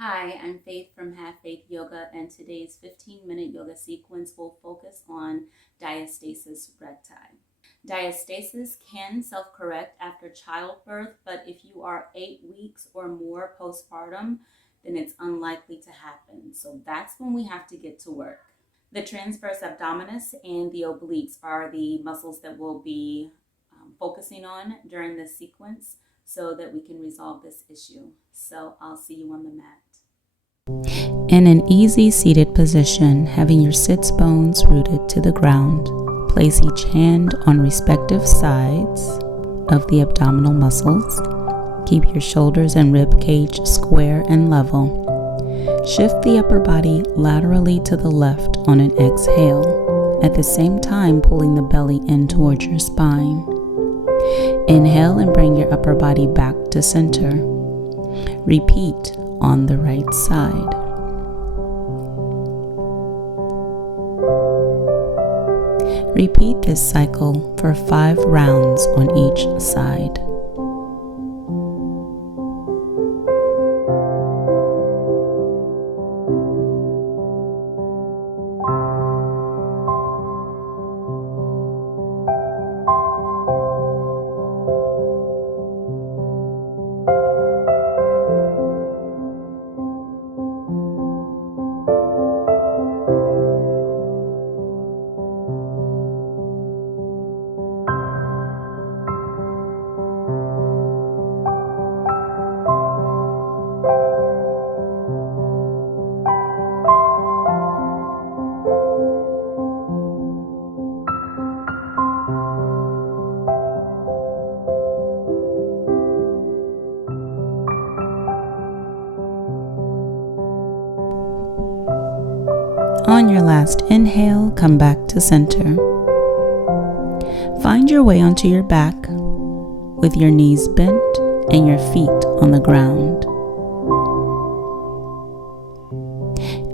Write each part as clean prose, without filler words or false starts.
Hi, I'm Faith from Have Faith Yoga, and today's 15-minute yoga sequence will focus on diastasis recti. Diastasis can self-correct after childbirth, but if you are 8 weeks or more postpartum, then it's unlikely to happen. So that's when we have to get to work. The transversus abdominis and the obliques are the muscles that we'll be focusing on during this sequence so that we can resolve this issue. So I'll see you on the mat. In an easy seated position, having your sits bones rooted to the ground, place each hand on respective sides of the abdominal muscles. Keep your shoulders and rib cage square and level. Shift the upper body laterally to the left on an exhale, at the same time pulling the belly in towards your spine. Inhale and bring your upper body back to center. Repeat on the right side. Repeat this cycle for 5 rounds on each side. On your last inhale, come back to center. Find your way onto your back with your knees bent and your feet on the ground.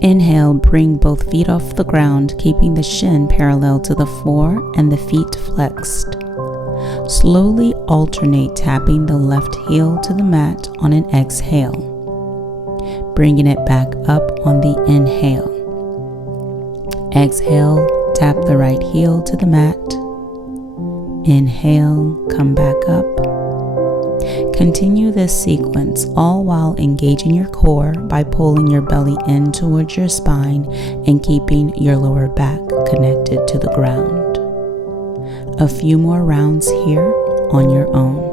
Inhale, bring both feet off the ground, keeping the shin parallel to the floor and the feet flexed. Slowly alternate tapping the left heel to the mat on an exhale, bringing it back up on the inhale. Exhale, tap the right heel to the mat. Inhale, come back up. Continue this sequence all while engaging your core by pulling your belly in towards your spine and keeping your lower back connected to the ground. A few more rounds here on your own.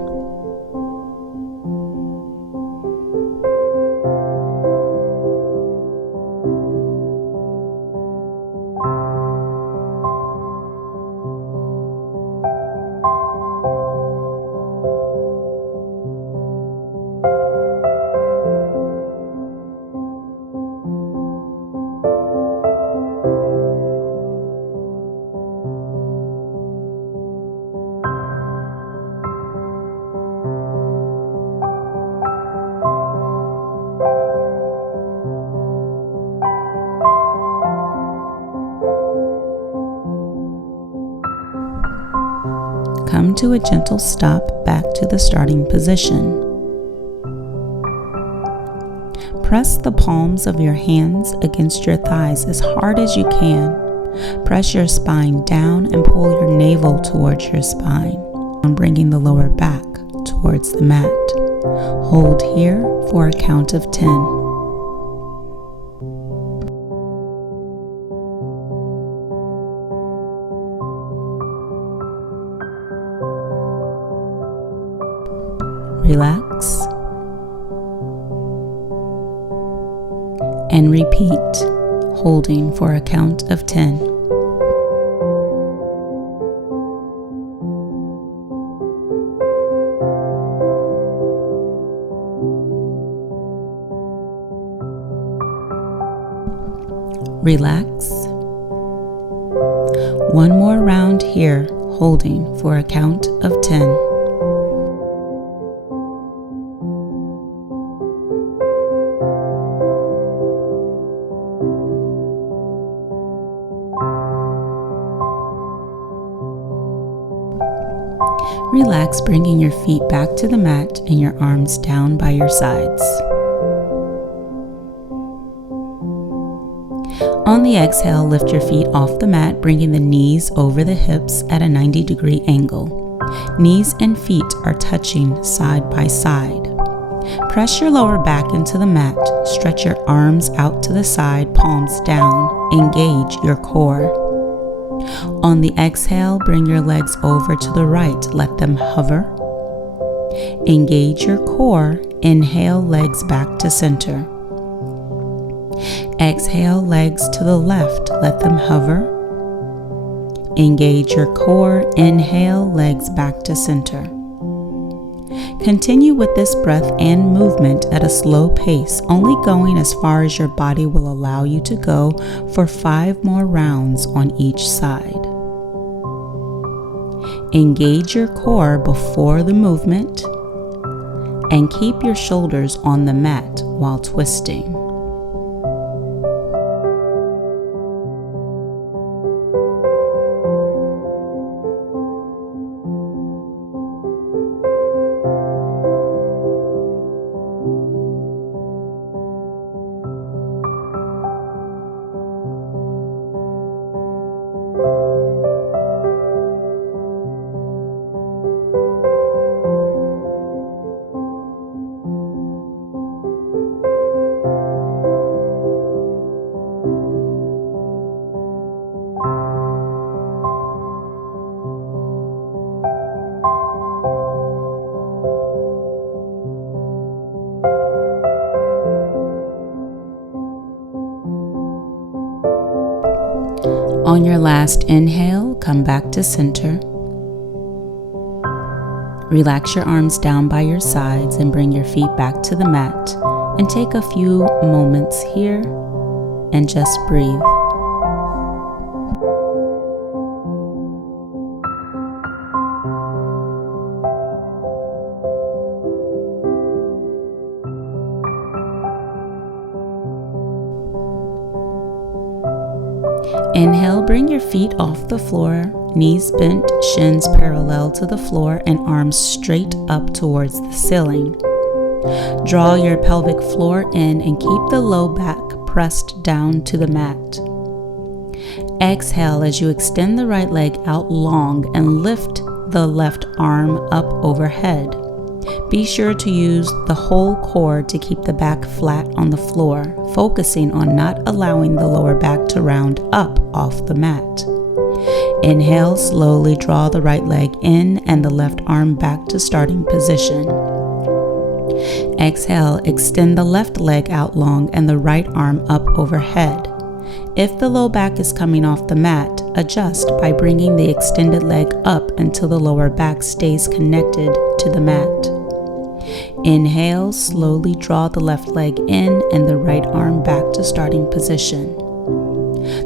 Come to a gentle stop back to the starting position. Press the palms of your hands against your thighs as hard as you can. Press your spine down and pull your navel towards your spine, bringing the lower back towards the mat. Hold here for a count of 10. Relax and repeat, holding for a count of 10. Relax. One more round here, holding for a count of 10. Relax, bringing your feet back to the mat and your arms down by your sides. On the exhale, lift your feet off the mat, bringing the knees over the hips at a 90-degree angle. Knees and feet are touching side by side. Press your lower back into the mat. Stretch your arms out to the side, palms down. Engage your core. On the exhale, bring your legs over to the right. Let them hover. Engage your core. Inhale, legs back to center. Exhale, legs to the left. Let them hover. Engage your core. Inhale, legs back to center. Continue with this breath and movement at a slow pace, only going as far as your body will allow you to go for 5 more rounds on each side. Engage your core before the movement and keep your shoulders on the mat while twisting. On your last inhale, come back to center. Relax your arms down by your sides and bring your feet back to the mat, and take a few moments here and just breathe. Inhale, bring your feet off the floor, knees bent, shins parallel to the floor, and arms straight up towards the ceiling. Draw your pelvic floor in and keep the low back pressed down to the mat. Exhale as you extend the right leg out long and lift the left arm up overhead. Be sure to use the whole core to keep the back flat on the floor, focusing on not allowing the lower back to round up off the mat. Inhale, slowly draw the right leg in and the left arm back to starting position. Exhale, extend the left leg out long and the right arm up overhead. If the low back is coming off the mat, adjust by bringing the extended leg up until the lower back stays connected to the mat. Inhale, slowly draw the left leg in and the right arm back to starting position.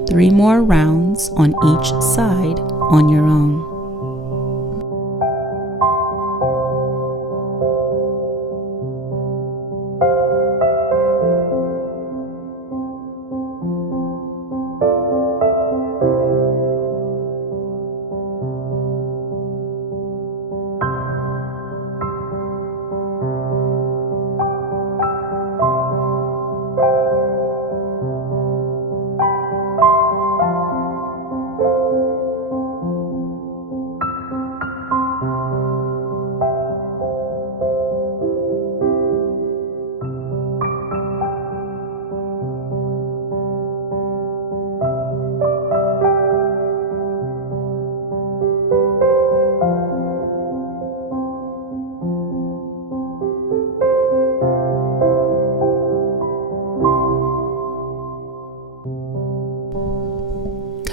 3 more rounds on each side on your own.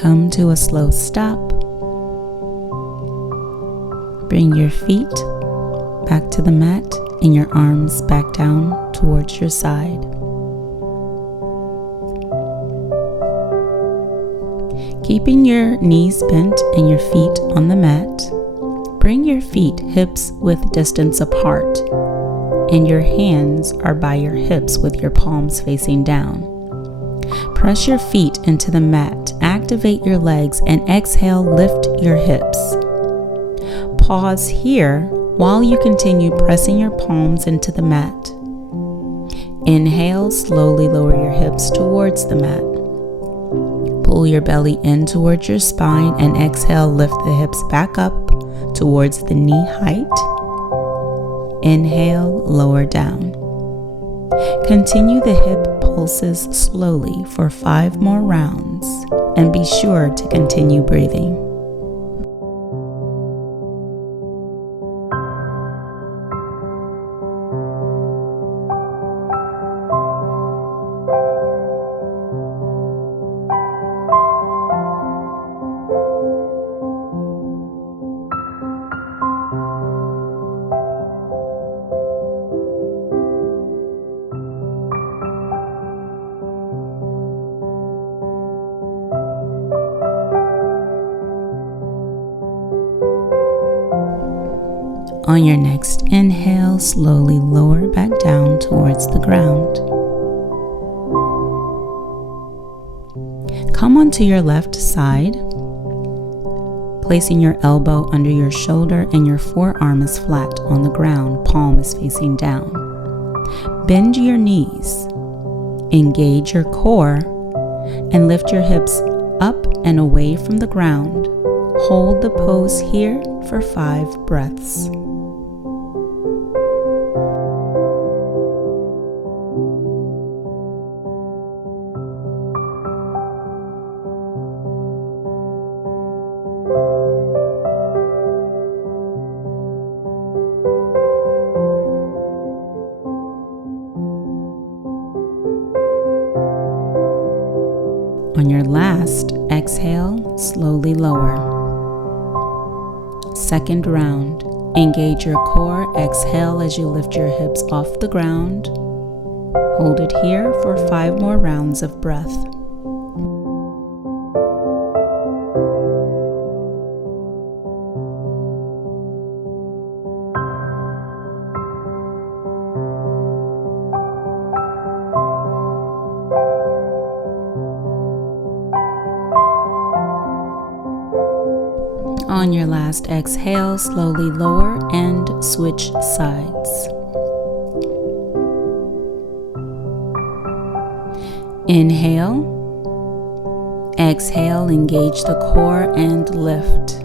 Come to a slow stop. Bring your feet back to the mat and your arms back down towards your side. Keeping your knees bent and your feet on the mat, bring your feet hips width distance apart, and your hands are by your hips with your palms facing down. Press your feet into the mat, activate your legs, and exhale, lift your hips. Pause here while you continue pressing your palms into the mat. Inhale, slowly lower your hips towards the mat. Pull your belly in towards your spine and exhale, lift the hips back up towards the knee height. Inhale, lower down. Continue the hip pulses slowly for 5 more rounds and be sure to continue breathing. On your next inhale, slowly lower back down towards the ground. Come onto your left side, placing your elbow under your shoulder and your forearm is flat on the ground, palm is facing down. Bend your knees, engage your core, and lift your hips up and away from the ground. Hold the pose here for 5 breaths. On your last exhale, slowly lower. Second round. Engage your core. Exhale as you lift your hips off the ground. Hold it here for 5 more rounds of breath. On your last exhale, slowly lower and switch sides. Inhale. Exhale, engage the core and lift.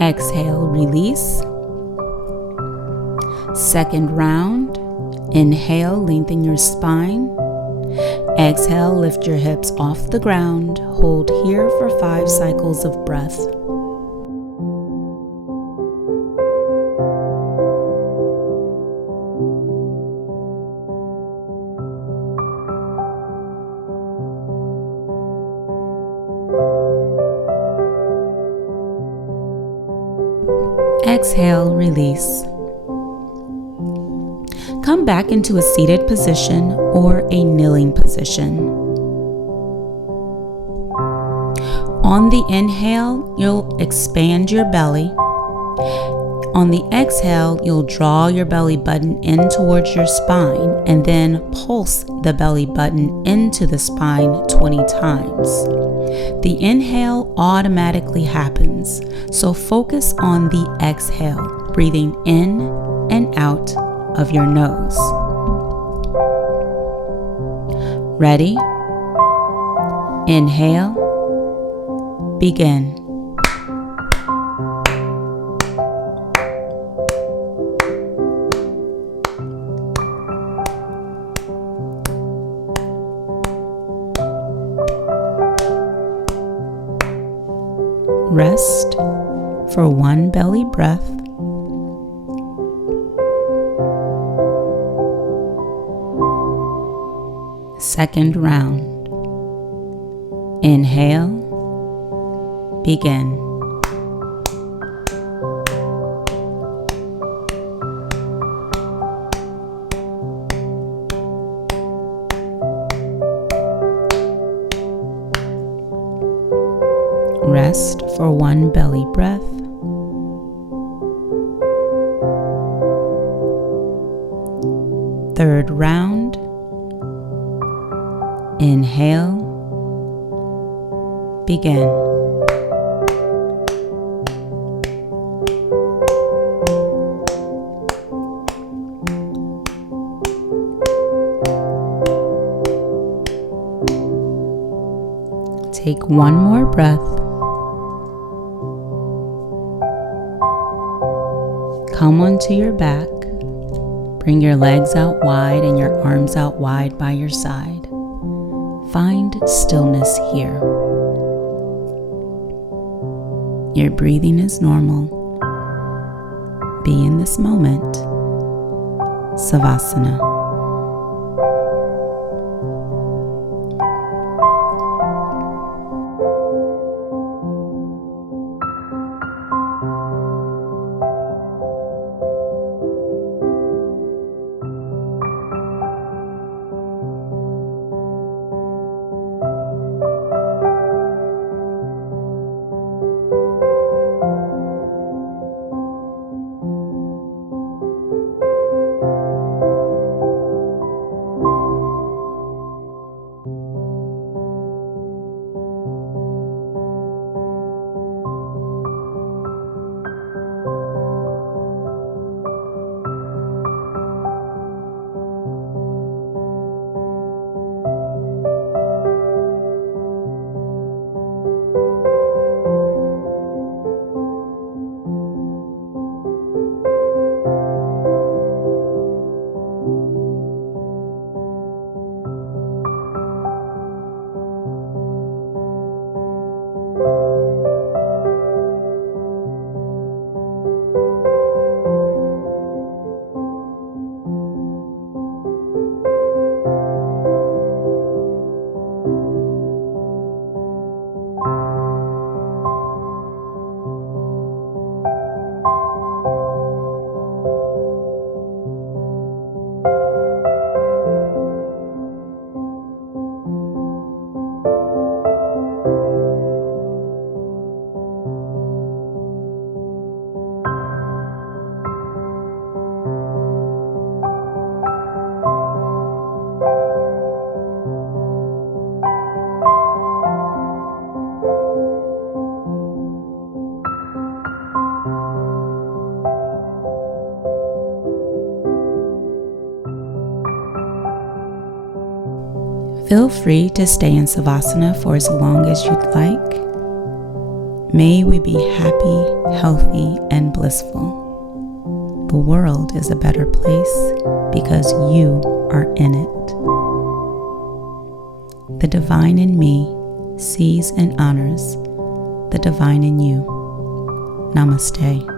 Exhale, release. Second round. Inhale, lengthen your spine. Exhale, lift your hips off the ground. Hold here for 5 cycles of breath. Exhale, release. Come back into a seated position or a kneeling position. On the inhale, you'll expand your belly. On the exhale, you'll draw your belly button in towards your spine and then pulse the belly button into the spine 20 times. The inhale automatically happens, so focus on the exhale, breathing in and out of your nose. Ready? Inhale. Begin. Rest for 1 belly breath. Second round. Inhale. Begin. Rest for 1 belly breath. Third round. Inhale. Begin. Take one more breath. Come onto your back. Bring your legs out wide and your arms out wide by your side. Find stillness here. Your breathing is normal. Be in this moment. Savasana. Feel free to stay in Savasana for as long as you'd like. May we be happy, healthy, and blissful. The world is a better place because you are in it. The divine in me sees and honors the divine in you. Namaste.